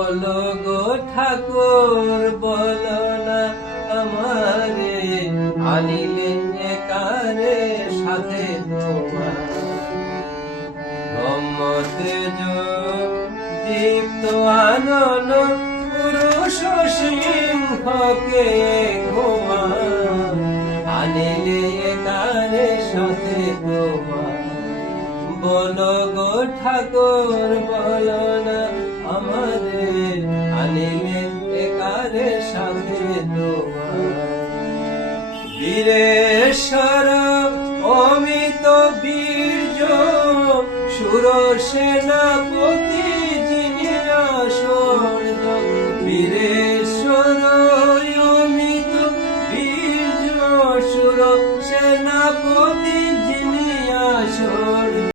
বলো গো ঠাকুর বলো না আমারে আনিলে কারে সাথে তোমার ব্রহ্মতে দীপ্ত আনন পুরুষ সিংহকে ঘুমা আনিলে কারে সাথে তোমার বলো গো ঠাকুর বলো না আমাদের আনিলে কারে সাথে তোমার বীরেশ্বর অমিত বীর্য সুর সেনাপতি যিনি আসর বীরে